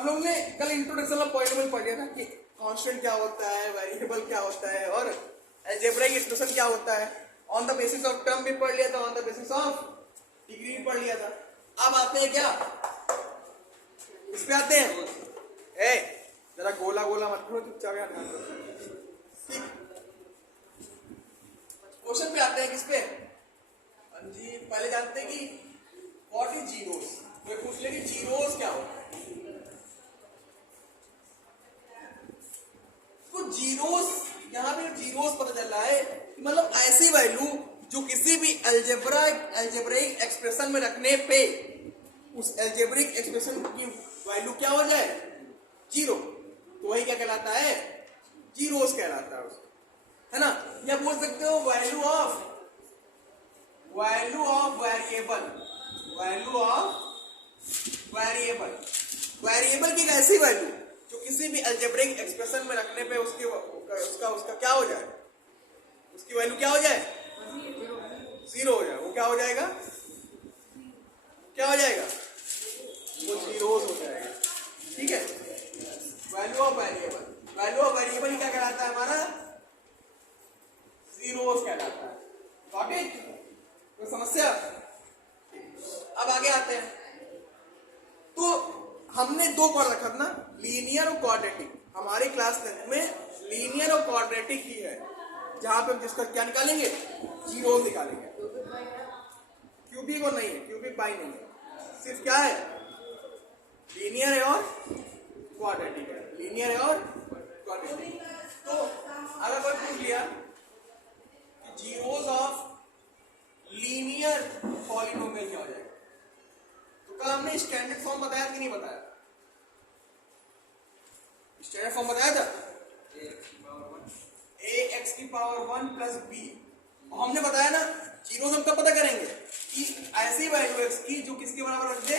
हम लोग ने कल इंट्रोडक्शन ऑफ पॉलिनोमियल पढ़ लिया था कि कांस्टेंट क्या होता है, वेरिएबल क्या होता है और अलजेब्राइक एक्सप्रेशन क्या होता है। On the basis of term भी पढ़ लिया था, on the basis of degree भी पढ़ लिया था। अब आते हैं क्या, इस पे आते हैं। ए जरा गोला गोला मत करो, चुपचाप यहाँ ध्यान रखो। ठीक, क्वेश्चन पे आते हैं। किस पे? जी पहले जानते हैं कि व्हाट इज जीरोस। तो पूछ ले कि जीरोस क्या होता है। तो जीरोस, यहाँ पे जीरोस पता चल रहा है कि मतलब ऐसी वैल्यू जो किसी भी अलजेब्रिक एक्सप्रेशन में रखने पे उस अलजेब्रिक एक्सप्रेशन की वैल्यू क्या हो जाए, जीरो। तो वही क्या कहलाता है, जीरोस कहलाता है उसको, है ना। या बोल सकते हो value of variable, value of variable की ऐसी वैल्यू जो किसी भी अलजेब्रिक एक्सप्रेशन में रखने पे उसका क्या हो जाए, उसकी वैल्यू क्या हो जाए, जीरो हो जाए। वो क्या हो जाएगा, क्या हो जाएगा, वो जीरोस हो जाएगा। ठीक है, वैल्यू ऑफ वेरिएबल क्या कहलाता है हमारा, जीरोस कहलाता है। Got it? कोई समस्या? अब आगे आते हैं। तो हमने दो पढ़ रखा था ना, लीनियर और क्वाड्रेटिक। हमारी क्लास 10 में लीनियर और क्वाड्रेटिक ही है, जहां पे हम जिसका क्या निकालेंगे, जीरोस निकालेंगे। क्यूबिक और नहीं है, क्यूबिक बाई नहीं है, सिर्फ क्या है, लीनियर है और क्वाड्रेटिक है, लीनियर है और क्वाड्रेटिक। तो अगर कोई पूछ लिया कि जीरोस ऑफ लीनियर पॉलिनोमियल क्या हो जाएगा, तो कल हमने स्टैंडर्ड फॉर्म बताया कि नहीं बताया, स्टैंडर्ड फॉर्म बताया था, ax की पावर 1 प्लस बी। और हमने बताया ना जीरोस हम कब पता करेंगे कि ऐसी वैल्यू x की जो किसके बराबर रख दे,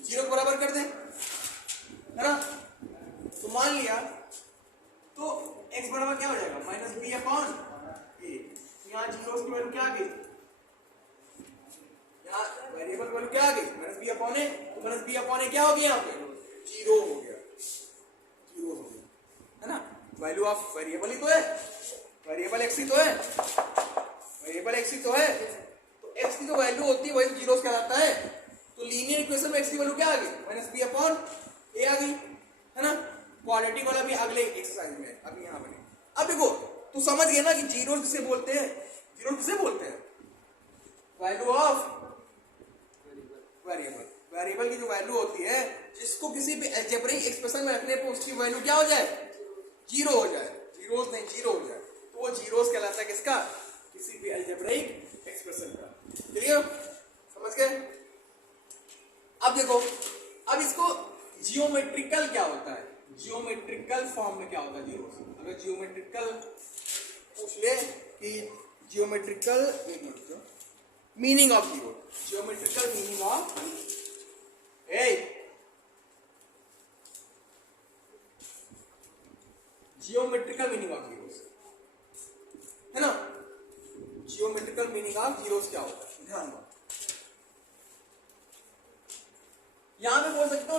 जीरो के बराबर कर दे, है ना। तो मान लिया तो x बराबर क्या हो जाएगा, माइनस बी अपॉन ए। यहाँ जीरोस की वैल्यू क्या आ गई, यहाँ वेरिएबल की वैल्यू क्या आ गई, माइनस बी अपॉन ए। तो माइनस बी अपॉन ए क्या हो गया, यहाँ पे जीरो हो गया, जीरो हो गया, है ना। वैल्यू ऑफ वेरिएबल ही तो है, वेरिएबल एक्स ही तो है, वेरिएबल एक्स ही तो है। तो एक्स की जो वैल्यू होती है वही जीरोस कहलाता है। तो लीनियर इक्वेशन में एक्स की वैल्यू क्या आ गई, माइनस बी अपॉन ए आ गई, है ना। क्वाड्रेटिक वाला भी अगले एक्सरसाइज में अभी यहाँ बने। अब देखो तू समझ गया ना कि जीरो किसे बोलते हैं, जीरो किसे बोलते हैं, वैल्यू ऑफ वेरिएबल। वेरिएबल की जो वैल्यू होती है जिसको किसी भी अलजेब्रिक एक्सप्रेशन में रखने पे उसकी वैल्यू क्या हो जाए, जीरो हो जाए, जीरोस नहीं जीरो हो जाए, तो वो जीरोस कहलाता है किसका, किसी भी अलजेब्रिक एक्सप्रेशन का। क्लियर, समझ गए। अब देखो, अब इसको जियोमेट्रिकल क्या होता है, जियोमेट्रिकल फॉर्म में क्या होता है जीरोस। अगर जियोमेट्रिकल पूछ ले कि geometrical meaning of zero, geometrical meaning of geometrical meaning of zeros, है ना। जियोमेट्रिकल मीनिंग ऑफ जीरोस क्या होता है, ध्यान दो। यहां पे बोल सकते हो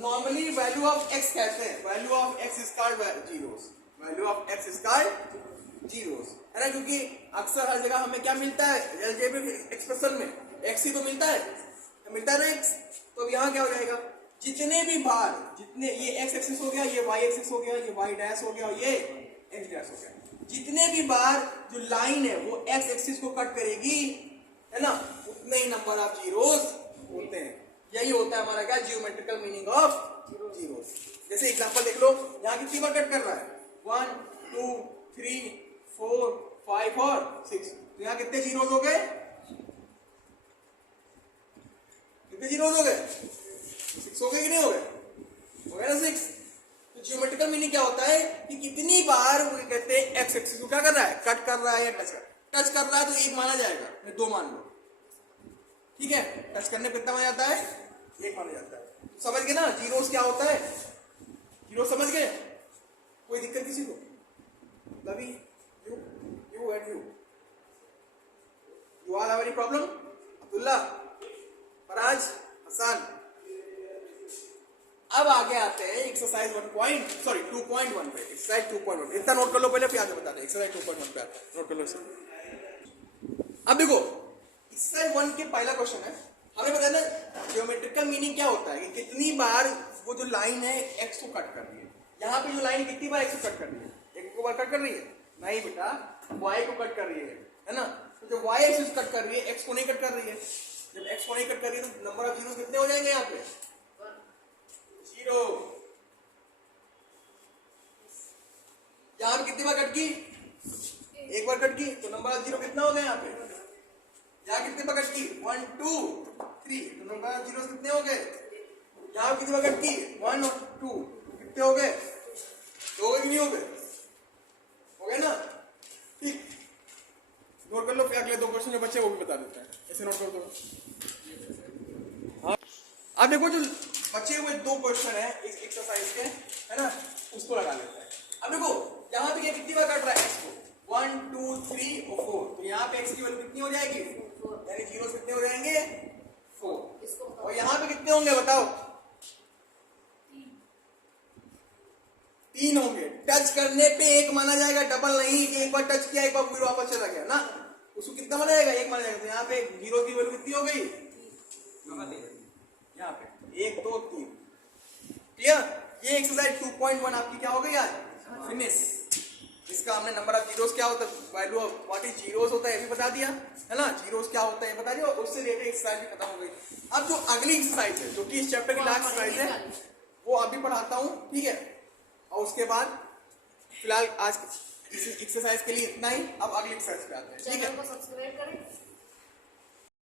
नॉर्मली वैल्यू ऑफ एक्स कहते हैं, value of x is called zeros, value of x is called zeros, है ना। क्योंकि अक्सर हर जगह हमें क्या मिलता है अलजेब्रिक एक्सप्रेशन में, एक्स ही तो मिलता है ना एक्स। तो यहाँ क्या हो जाएगा, जितने भी बार, जितने ये एक्स एक्सिस हो गया, ये वाई एक्सिस हो गया, ये वाई डैश हो गया और ये एक्स डैश हो गया, जितने भी बार जो लाइन है वो एक्स एक्सिस को कट करेगी, है ना, उतने ही नंबर ऑफ जीरोस होते हैं। यही होता है हमारा क्या, जियोमेट्रिकल मीनिंग ऑफ जीरोस। जैसे एग्जांपल देख लो, यहाँ कितनी बार कट कर रहा है, 1 2 3 4 5 और 6। तो यहाँ कितने जीरोस हो गए, कितने जीरोस हो गए, 6 हो गए कि नहीं हो गए, हो गए ना 6। तो जियोमेट्रिकल मीनिंग क्या होता है कि कितनी बार वो कहते हैं एक्स एक्सिस को क्या कर रहा है, कट कर रहा है या टच कर रहा है, तो एक माना जाएगा, नहीं दो मान लो, ठीक है। टच करने पे कितना माना जाता है, एक माना जाता है। समझ गए ना जीरोस क्या होता है, जीरो समझ गए। कोई दिक्कत किसी को, लवी you and you all have any problem, Abdullah, Faraz, Hasan, अब आगे आते हैं एक्सरसाइज 2.1 पे। एक्सरसाइज 2.1 इतना नोट कर लो पहले, फिर आगे बताते हैं। एक्सरसाइज 2.1 पे नोट कर लो इसे। अब देखो एक्सरसाइज 1 के पहला क्वेश्चन है, हमें पता है ना ज्योमेट्रिकल मीनिंग क्या होता है कि कितनी बार वो जो लाइन है एक्स को कट कर रही है। यहाँ पे जो लाइन कितनी बार एक्स को कट कर रही है? एक को बार कट कर रही है? नहीं बेटा, वाई को कट कर रही है ना। तो जब वाई एक्सिस कट कर रही है, एक्स को नहीं कट कर रही है। जब एक्स को नहीं कट कर रही है तो नंबर ऑफ जीरो कितने हो जाएंगे यहाँ पे? 0। यहाँ पे कितनी बार कट की? एक बार कट की, तो नंबर ऑफ जीरो कितना हो गया यहाँ पे? यहाँ कितने बार कट की? 1 2 3, तो नंबर ऑफ जीरो कितने हो गए? यहाँ कितनी बार कट की? 1 और 2, कितने हो गए? 2 नहीं हो गए? हो गए ना? ठीक, नोट कर लो। फिर अगले 2 क्वेश्चन जो बच्चे वो भी बता देते हैं, ऐसे नोट कर दो। हाँ, अब देखो जो बचे हुए 2 क्वेश्चन है इस एक्सरसाइज के, है ना, उसको लगा लेते हैं। अब देखो यहाँ पे कितनी बार कट रहा है एक्स को? 1 2 3 और 4, तो यहाँ पे एक्स की वैल्यू कितनी हो जाएगी? यानी जीरो कितने हो जाएंगे? 4। और यहाँ पे कितने होंगे बताओ? 3 होंगे। टच करने पे 1 माना जाएगा, डबल नहीं कि एक बार टच किया एक बार फिर वापस चला गया ना, उसको कितना माना जाएगा? 1 माना जाएगा। तो यहाँ पे जीरो की वैल्यू कितनी हो गई? यहाँ पे 1 2 3। क्लियर? ये एक्सरसाइज 2.1 आपकी क्या हो गई आज? फिनिश। इसका हमने नंबर ऑफ जीरोस क्या होता है, value of what is zeros होता है ये भी बता दिया, है ना। जीरोस क्या होता है बता दिया, और उससे रिलेटेड एक्सरसाइज भी खत्म हो गई। अब जो अगली एक्सरसाइज है जो कि इस चैप्टर की लास्ट एक्सरसाइज है वो अभी पढ़ाता हूँ, ठीक है। और उसके बाद फिलहाल आज इस एक्सरसाइज के लिए इतना ही। अब अगली एक्सरसाइज पे आते हैं, ठीक है। सब्सक्राइब करें।